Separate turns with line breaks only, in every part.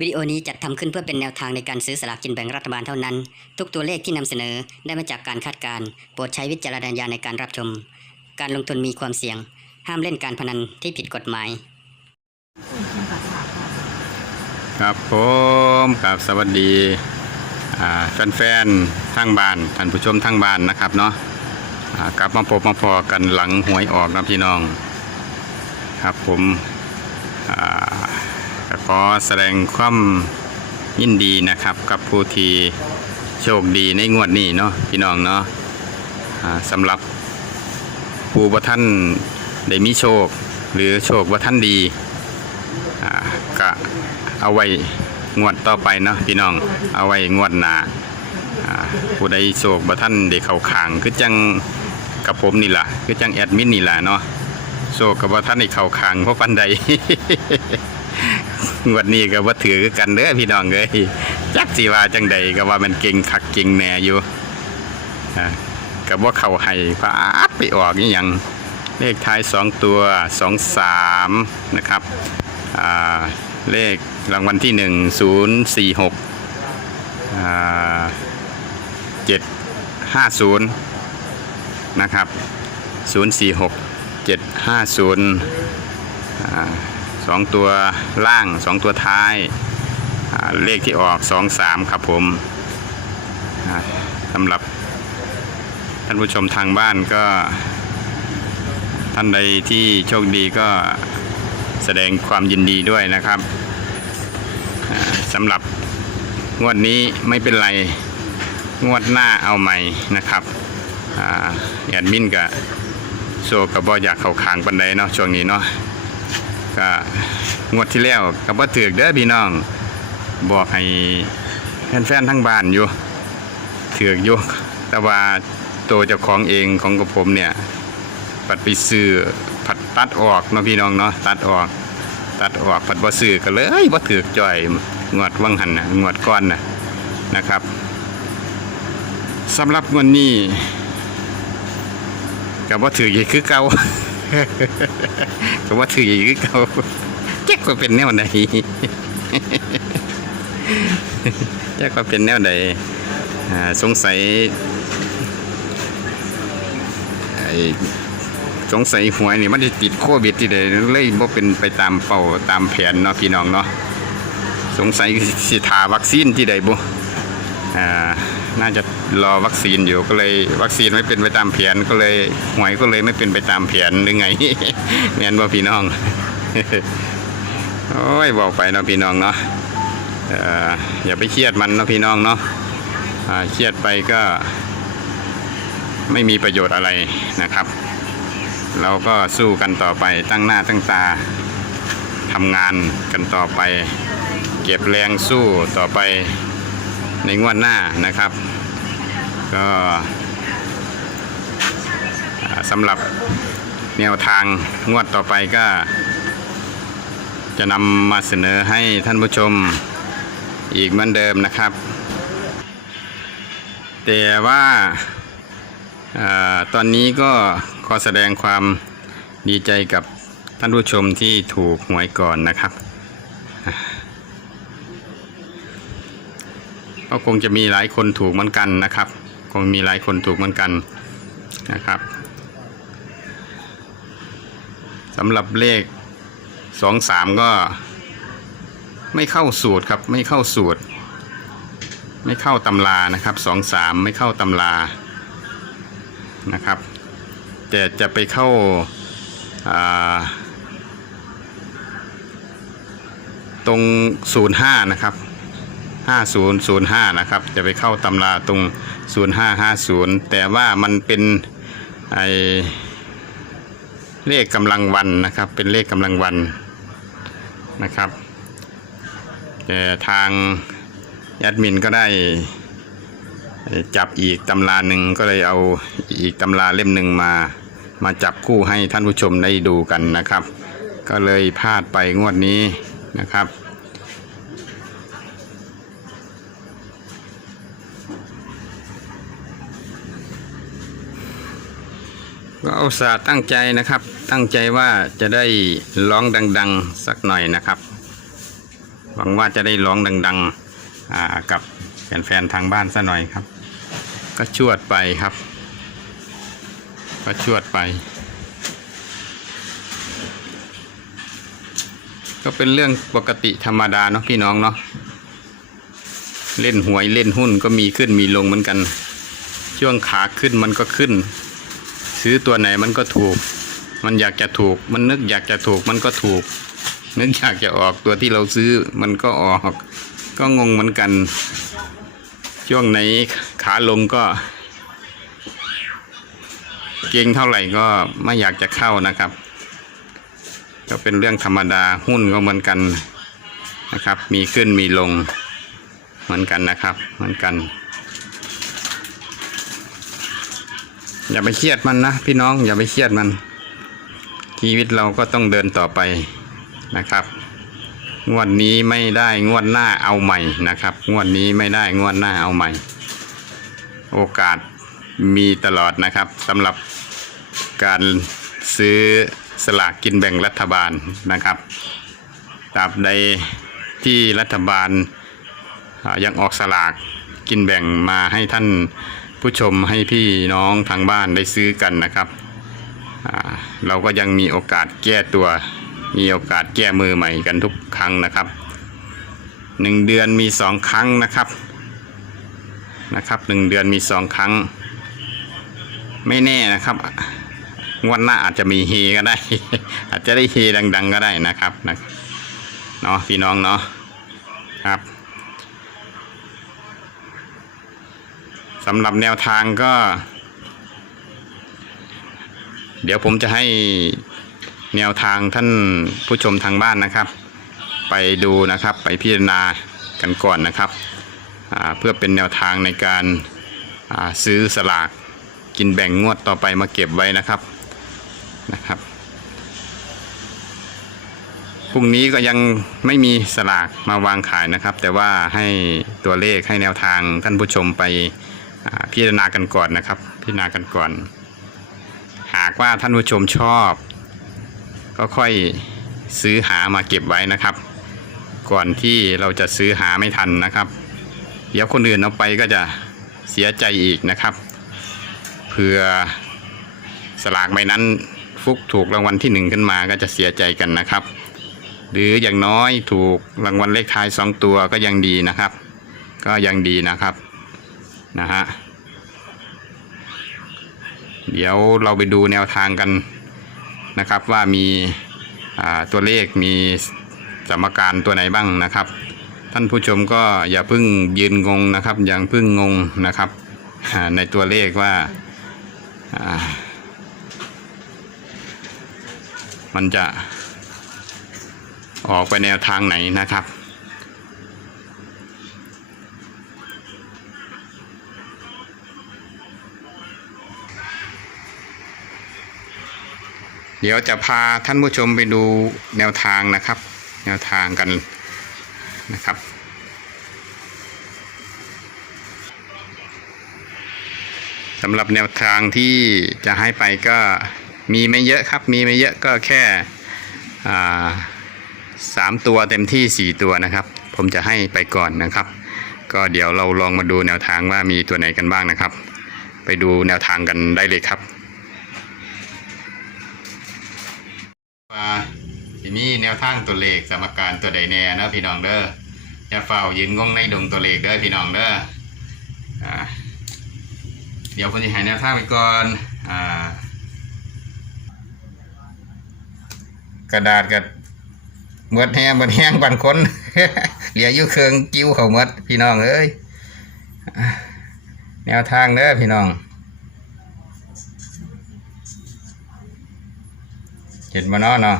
วิดีโอนี้จัดทำขึ้นเพื่อเป็นแนวทางในการซื้อสลากกินแบ่งรัฐบาลเท่านั้น ทุกตัวเลขที่นำเสนอได้มาจากการคาดการณ์โปรดใช้วิจารณญาณในการรับชม การลงทุนมีความเสี่ยง ห้ามเล่นการพนันที่ผิดกฎหมาย
ครับผมกับสวัสดีแฟนๆทางบ้านท่านผู้ชมทางบ้านนะครับเนาะกลับมาพบมาพอกันหลังหวยออกนะพี่น้อง ครับผมอ่า ขอแสดงความยินดีนะครับ กับผู้ที่โชคดีในงวดนี้เนาะพี่น้องเนาะสำหรับผู้บ่ท่านได้มีโชค หรือโชคบ่ท่านดีก็เอาไว้งวดต่อไปเนาะพี่น้องเอาไว้งวดหน้าผู้ใดโชคบ่ท่านได้เข้าข้างคือจังกับผมนี่ล่ะคือจังแอดมินนี่ล่ะเนาะโชคกับบ่ท่านได้เข้าข้างเพราะปันใด งวดนี้ก็บ่ถือกันเด้อพี่น้องเอ้ยจักสิว่าจังใดก็ว่ามันเก่งคักเก่งแหน่อยู่อ่าก็บ่เข้าให้ฟาไปออกอีหยังเลขท้าย 2 ตัว 2 3 นะครับอ่าเลขรางวัลที่ 1 0 4 6อ่า7 5 0 นะครับ 0 4 6 7 5 0อ่า สองตัวล่าง 2 ตัวท้ายเลขที่ออก 2 3 ครับผมสำหรับท่านผู้ชมทางบ้านก็ ท่านใดที่โชคดีก็แสดงความยินดีด้วยนะครับสำหรับงวดนี้ไม่เป็นไร งวดหน้าเอาใหม่นะครับอ่าแอดมินกับโซกับบออยากเข้าขางปันไดเนาะช่วงนี้เนาะ ก็งวดที่แล้วกับว่าถือกเด้อพี่น้อง บอกให้แฟนๆทั้งบ้านอยู่ถือกอยู่แต่ว่าตัวเจ้าของเองของกับผมเนี่ยปัดไปซื้อผัดตัดออกเนาะพี่น้องเนาะตัดออก ตัดออกผัดบ่ซื้อก็เลยบ่ถือกจ่อยงวดวังหันนะงวดก้อนนะนะครับสำหรับงวดนี้ก็บ่ถืออีกคือเก่า ก็บ่าถือคือเก่าแจ๊กว่าเป็นแนวใดแจ๊กว่าเป็นแนวใดอ่าสงสัยไอสงสัยหวยนี่มันจะติดโควิดที่ใดเลยบ่เป็นไปตามเป้าตามแผนเนาะพี่น้องเนาะสงสัยสิทาวัคซีนที่ใดบ่อ่า น่าจะรอวัคซีนอยู่ก็เลยวัคซีนไม่เป็นไปตามแผนก็เลยหวยก็เลยไม่เป็นไปตามแผนหรือไงแม่นบ่พี่น้องโอ้ยบอกไปเนาะพี่น้องเนาะอย่าไปเครียดมันเนาะพี่น้องเนาะเครียดไปก็ไม่มีประโยชน์อะไรนะครับ เราก็สู้กันต่อไปตั้งหน้าตั้งตาทำงานกันต่อไป เก็บแรงสู้ต่อไป ในงวดหน้านะครับ ก็สำหรับแนวทางงวดต่อไปก็ จะนำมาเสนอให้ท่านผู้ชมอีกเหมือนเดิมนะครับ แต่ว่าอ่าตอนนี้ก็ขอแสดงความดีใจกับท่านผู้ชมที่ถูกหวยก่อนนะครับอ่า ก็คงจะมีหลายคนถูกเหมือนกันนะครับ คงมีหลายคนถูกเหมือนกันนะครับสำหรับเลขสองสามก็ไม่เข้าสูตรครับ ไม่เข้าสูตร ไม่เข้าตำรานะครับสองสามไม่เข้าตำรานะครับ แต่จะไปเข้าอ่าตรง05นะครับ 5005 นะครับ จะไปเข้าตำราตรง 0550 แต่ว่ามันเป็นไอเลขกำลังวันนะครับ เป็นเลขกำลังวันนะครับแต่ทางแอดมินก็ได้จับอีกตำราหนึ่งก็เลยเอาอีกตำราเล่มหนึ่งมา มาจับคู่ให้ท่านผู้ชมได้ดูกันนะครับ ก็เลยพลาดไปงวดนี้นะครับ อาสาห์ตั้งใจนะครับ ตั้งใจว่าจะได้ร้องดัง ๆ สักหน่อยนะครับ หวังว่าจะได้ร้องดังๆกับแฟนๆทางบ้านซะหน่อยครับ ก็ชวดไปครับ ก็ชวดไป ก็เป็นเรื่องปกติธรรมดาเนาะพี่น้องเนาะเล่นหวยเล่นหุ้นก็มีขึ้นมีลงเหมือนกัน ช่วงขาขึ้นมันก็ขึ้น ซื้อตัวไหนมันก็ถูก มันอยากจะถูก มันนึกอยากจะถูกมันก็ถูก นึกอยากจะออกตัวที่เราซื้อมันก็ออก ก็งงเหมือนกัน ช่วงไหนขาลงก็เก่งเท่าไหร่ก็ไม่อยากจะเข้านะครับ ก็เป็นเรื่องธรรมดาหุ้นก็เหมือนกันนะครับ มีขึ้นมีลงเหมือนกันนะครับ เหมือนกัน อย่าไปเครียดมันนะพี่น้องอย่าไปเครียดมัน ชีวิตเราก็ต้องเดินต่อไปนะครับ งวดนี้ไม่ได้งวดหน้าเอาใหม่นะครับ งวดนี้ไม่ได้งวดหน้าเอาใหม่ โอกาสมีตลอดนะครับสำหรับการซื้อสลากกินแบ่งรัฐบาลนะครับตราบใดที่รัฐบาลยังออกสลากกินแบ่งมาให้ท่าน ผู้ชมให้พี่น้องทางบ้านได้ซื้อกันนะครับเราก็ยังมีโอกาสแก้ตัว มีโอกาสแก้มือใหม่กันทุกครั้งนะครับหนึ่งเดือนมีสองครั้งนะครับนะครับหนึ่งเดือนมีสองครั้ง ไม่แน่นะครับงวดหน้าอาจจะมีเฮก็ได้ อาจจะได้เฮดัง ๆ ก็ได้นะครับนะเนาะพี่น้องเนาะครับ สำหรับแนวทางก็ เดี๋ยวผมจะให้แนวทางท่านผู้ชมทางบ้านนะครับ ไปดูนะครับไปพิจารณากันก่อนนะครับ เพื่อเป็นแนวทางในการาซื้อสลากกินแบ่งงวดต่อไปมาเก็บไว้นะครับนะครับพรุ่งนี้ก็ยังไม่มีสลากมาวางขายนะครับ แต่ว่าให้ตัวเลขให้แนวทางท่านผู้ชมไป พิจารณากันก่อนนะครับ พิจารณากันก่อน หากว่าท่านผู้ชมชอบ ก็ค่อยซื้อหามาเก็บไว้นะครับ ก่อนที่เราจะซื้อหาไม่ทันนะครับ เดี๋ยวคนอื่นเอาไปก็จะเสียใจอีกนะครับเผื่อสลากใบนั้นฟุกถูกรางวัลที่หนึ่งขึ้นมาก็จะเสียใจกันนะครับ หรืออย่างน้อยถูกรางวัลเลขท้ายสองตัวก็ยังดีนะครับ ก็ยังดีนะครับ นะฮะ เดี๋ยวเราไปดูแนวทางกันนะครับว่ามีตัวเลขมีสมการตัวไหนบ้างนะครับ ท่านผู้ชมก็อย่าเพิ่งยืนงงนะครับอย่างเพิ่งงงนะครับในตัวเลขว่ามันจะออกไปแนวทางไหนนะครับ เดี๋ยวจะพาท่านผู้ชมไปดูแนวทางนะครับ แนวทางกันนะครับ สำหรับแนวทางที่จะให้ไปก็มีไม่เยอะครับ มีไม่เยอะก็แค่สามตัวเต็มที่สี่ตัวนะครับ ผมจะให้ไปก่อนนะครับ ก็เดี๋ยวเราลองมาดูแนวทางว่ามีตัวไหนกันบ้างนะครับ ไปดูแนวทางกันได้เลยครับ ทีนี้แนวทางตัวเลขสมการตัวใดแน่นะพี่น้องเด้อจะเฝ้ายืนงงในดงตัวเลขเด้อพี่น้องเด้อเดี๋ยวผมจะให้แนวทางไปก่อนอกระดาษกับเมือดแห้งเมือดแห้งบันคนเหลืออยู่เครื่องกิ้วเขาเมืดพี่น้องเอ้ยแนวทางเด้อพี่น้อง ห็นมาเนาะเนาะ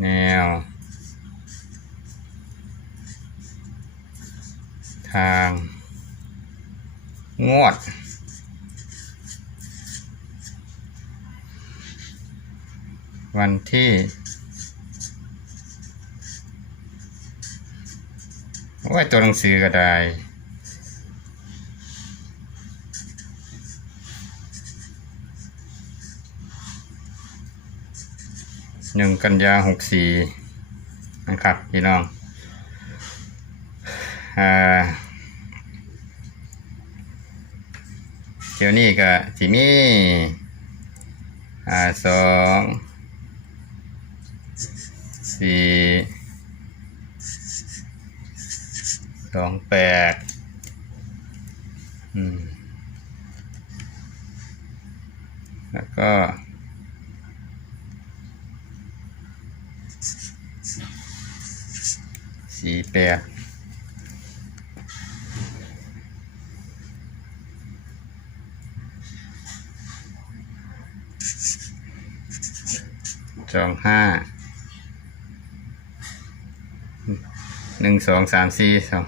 แนว ทาง งวด วันที่โอ้ยตัวหนังสือก็ได้ หนึ่งกันยาหกสี่นะครับพี่น้องเที่ยวนี้ก็สิมีอ่าสองสี่สองแปดอืมแล้วก็ สี่แปดสองห้าหนึ่งสองสามสี่สอง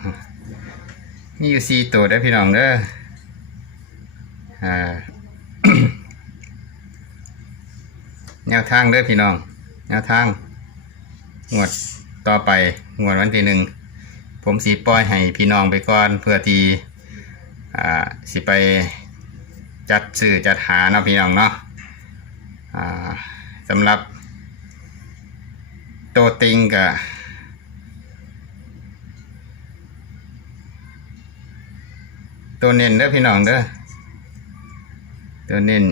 นี่อยู่สี่ตัวได้พี่น้องเด้ออ่าแนวทางเด้อพี่น้อง แนวทางงวด ต่อไปงวดวันที่หนึ่งผมสีปล่อยให้พี่น้องไปก่อนเพื่อที่อ่าสิไปจัดซื้อจัดหาเนาะพี่น้องเนาะอ่าสำหรับโตวติงกับตัวเน้นเด้อพี่น้องเด้อตัวเน้น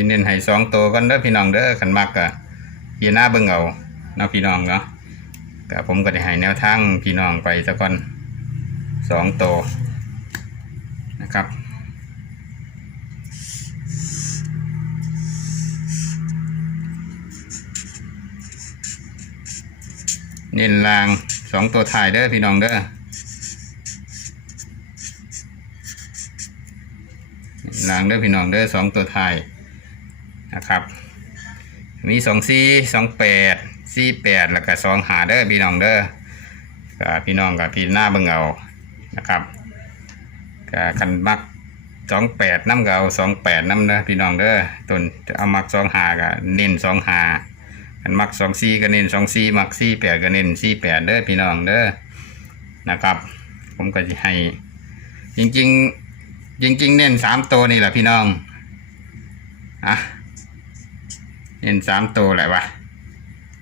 ที่เน้นให้สองตัวกันเด้อพี่น้องเด้อขันมักกะพี่หน้าเบิ่งเอาเนาะพี่น้องเนาะกะผมก็ได้ให้แนวทางพี่น้องไปซะก่อนสองตัวนะครับเน้นลางสองตัวถ่ายเด้อพี่น้องเด้อลางเด้อพี่น้องเด้อสองตัวถ่าย นะครับ มีสองสี่สองแปดสี่แปดแล้วก็สองหาเด้อพี่น้องเด้อก็พี่น้องกับพี่หน้าเบิ่งเอานะครับก็คันมักสองแปดน้ำก็เอาสองแปดน้ำเด้อพี่น้องเด้อต้นเอามักสองหาก็เน้นสองหาคันมักสองสี่ก็เน้นสองสี่มักสี่แปดก็เน้นสี่แปดเด้อพี่น้องเด้อนะครับ ผมก็จะให้ จริง ๆ จริง ๆ เน้นสามตัวนี่แหละพี่น้องอะ เห็นสามตัวแหละวะ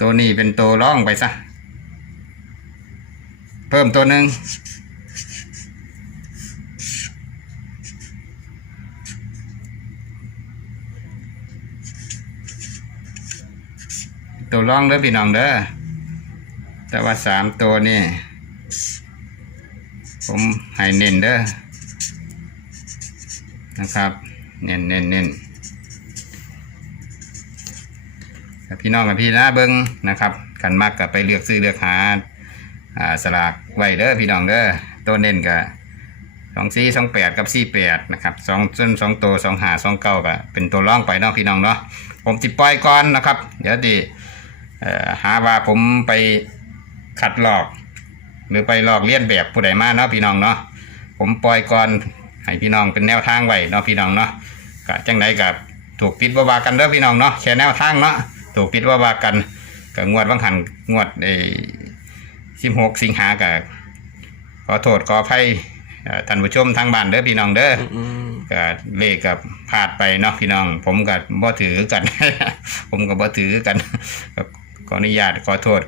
ตัวนี้เป็นตัวร่องไปซะ เพิ่มตัวหนึ่งตัวร่องเด้อพี่น้องเด้อแต่ว่าสามตัวนี่ ผมให้เน้นเด้อนะครับ เน้นเน้นเน้น พี่น้องกับพี่นะเบิ้งนะครับกันมักกับไปเลือกซื้อเลือกหาอ่าสลากไว้เด้อพี่น้องเด้อตัวเน้นกับสองสี่สองแปดกับสี่แปดนะครับสองส้นสองตัวสองหาสองเก้าก็เป็นตัวร่องไปเนาะพี่น้องเนาะผมติปล่อยก่อนนะครับ เดี๋ยวดีหาว่าผมไปขัดหลอก หรือไปหลอกเลียนแบบผู้ใดมาเนาะพี่น้องเนาะผมปล่อยก่อนให้พี่น้องเป็นแนวทางไว้เนาะพี่น้องเนาะกะจังไดกับถูกปิดบ่ว่ากันเด้อพี่น้องเนาะแค่แนวทางเนาะ ถูกปิดว่าว่ากันกับงวดบางหันงวดไอ้สิบหกสิงหากับขอโทษขออภัยเอ่อท่านผู้ชมทางบ้านเด้อพี่น้องเด้ออก็เลขกับพลาดไปเนาะพี่น้อง ผมกับบ่ถือกัน ผมกับบ่ถือกันก็ขออนุญาตขอโทษ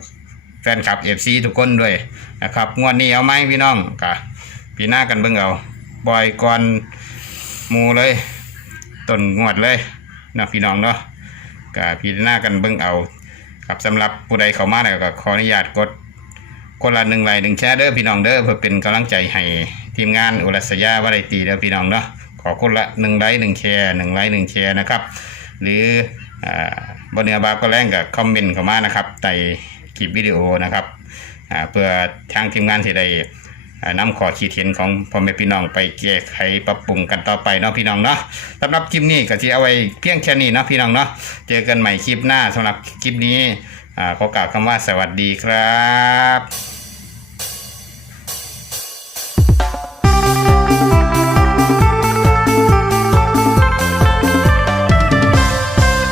แฟนคลับเอฟซีทุกคนด้วยนะครับ งวดนี้เอาไหมพี่น้องกะปีหน้ากันเบิ่งเอาบอยก่อนหมูเลยต้นงวดเลยเนาะพี่น้องเนาะ ก็พิจารณากันเบิ่งเอาครับสำหรับผู้ใดเข้ามาแล้วก็ขออนุญาตกดคนละหนึ่งไลค์หนึ่งแชร์เด้อพี่น้องเด้อเพื่อเป็นกำลังใจให้ทีมงานอุรัสยาวาไรตีเด้อพี่น้องเนาะขอคนละหนึ่งไลค์หนึ่งแชร์หนึ่งไลค์หนึ่งแชร์นะครับ หรืออ่าบนเนื้อบาก็แรงกับคอมเมนต์เข้ามานะครับใต้คลิปวิดีโอนะครับอ่าเพื่อทางทีมงานที่ได้ นำขอขีดเห็นของพ่อแม่พี่น้องไปแก้ไขปรับปรุงกันต่อไปเนาะพี่น้องเนาะสำหรับคลิปนี้ก็จะเอาไว้เพียงแค่นี้เนาะพี่น้องเนาะเจอกันใหม่คลิปหน้าสำหรับคลิปนี้อ่าขอกล่าวคำว่าสวัสดีครับ